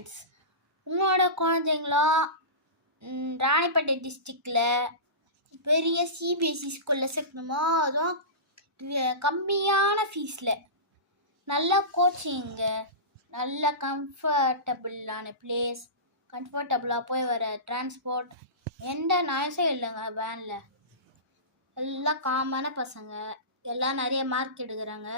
Parents, உங்களோட குழந்தைங்களோ ராணிப்பேட்டை டிஸ்ட்ரிக்டில் பெரிய சிபிஎஸ்சி ஸ்கூலில் சேர்க்கணுமோ, அதுவும் கம்மியான ஃபீஸில் நல்ல கோச்சிங்கு, நல்ல கம்ஃபர்டபுளான பிளேஸ், கம்ஃபர்டபுளாக போய் வர டிரான்ஸ்போர்ட், எந்த நாய்ஸும் இல்லைங்க. வேனில் எல்லாம் காமான பசங்க, எல்லாம் நிறைய மார்க் எடுக்கிறாங்க.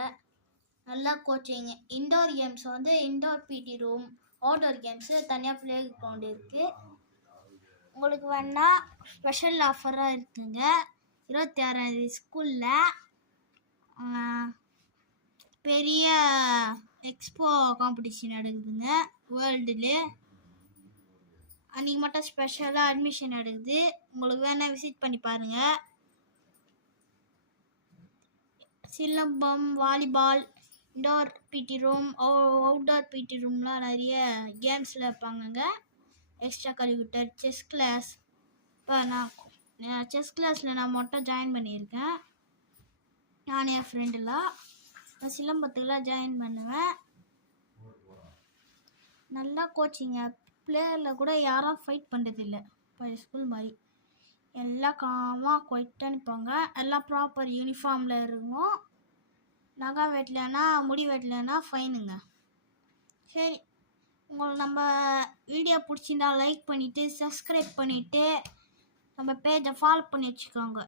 நல்லா coaching. Indoor games indoor PT room, outdoor games தனியாக ப்ளே கிரவுண்ட் இருக்குது. உங்களுக்கு வேணா ஸ்பெஷல் ஆஃபராக இருக்குங்க. 26ஆம் ஸ்கூலில் பெரிய எக்ஸ்போ காம்படிஷன் நடக்குதுங்க வேர்ல்டுலே. அன்றைக்கி மட்டும் ஸ்பெஷலாக அட்மிஷன் நடக்குது. உங்களுக்கு வேணால் விசிட் பண்ணி பாருங்கள். Silambam, volleyball, indoor PT room, outdoor PT ரூம்லாம் நிறைய கேம்ஸில் வைப்பாங்கங்க. Extra curricular chess class. இப்போ நான் செஸ் கிளாஸில் நான் மட்டும் ஜாயின் பண்ணியிருக்கேன். நான் என் ஃப்ரெண்டெல்லாம் சிலம்பத்துக்கெலாம் ஜாயின் பண்ணுவேன். நல்லா கோச்சிங்க. பிளேயரில் கூட யாரும் ஃபைட் பண்ணுறதில்ல பழைய ஸ்கூல் மாதிரி. எல்லாம் காமாக கொயிட்டாக நிற்பாங்க. எல்லாம் ப்ராப்பர் யூனிஃபார்மில் இருக்கும். நகை வெட்டலைன்னா, முடி வெட்டலைன்னா ஃபைனுங்க. சரி, உங்களுக்கு நம்ம வீடியோ பிடிச்சிருந்தா லைக் பண்ணிவிட்டு சப்ஸ்கிரைப் பண்ணிவிட்டு நம்ம பேஜை ஃபாலோ பண்ணி வச்சுக்கோங்க.